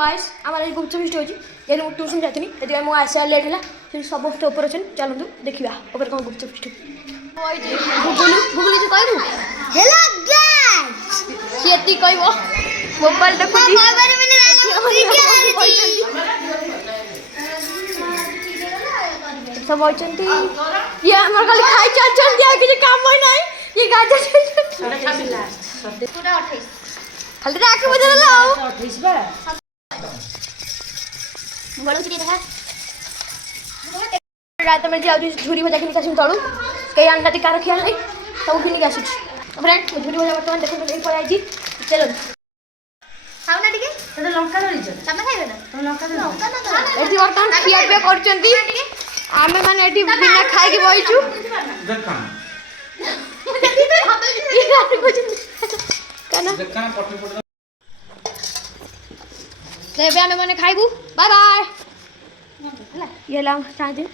guys हमारा गुपचुप fist होची ये मु ट्यूशन जातनी एति मु आसा लेट हला से सब ऊपर अछन चलंतु देखिबा ऊपर कोन गुपचुप फिस्ट गुगुलु गुगुलु जे कहबू हेलो गाइस केति कहबो मोबाइल देखुची मोबाइल में सब होचंती ये हमर खाली खाई चल चल दिया कि काम होय नाही ये गाजा पूरा 28 खाली राखे बजे लाओ 28 बा बड़ो चिड़ी देखा रात में जाऊ झुरी भजा किन कासिम तळू कई अंडा टिका रखिया नहीं सब किन के आसु फ्रेंड झुरी भजा वर्तमान देखो तो पळाई जी चलो खाऊ ना टिके तो लंका धरी छ तमे खाइबे ना तो लंका धरी एठी वर्तमान खिया पे करचंती आमे माने एठी बिना खाई के बइचू देखा ये रात काना देखा पट्टी तेबे आमे माने खाइबू बाय बाय ये ला साजे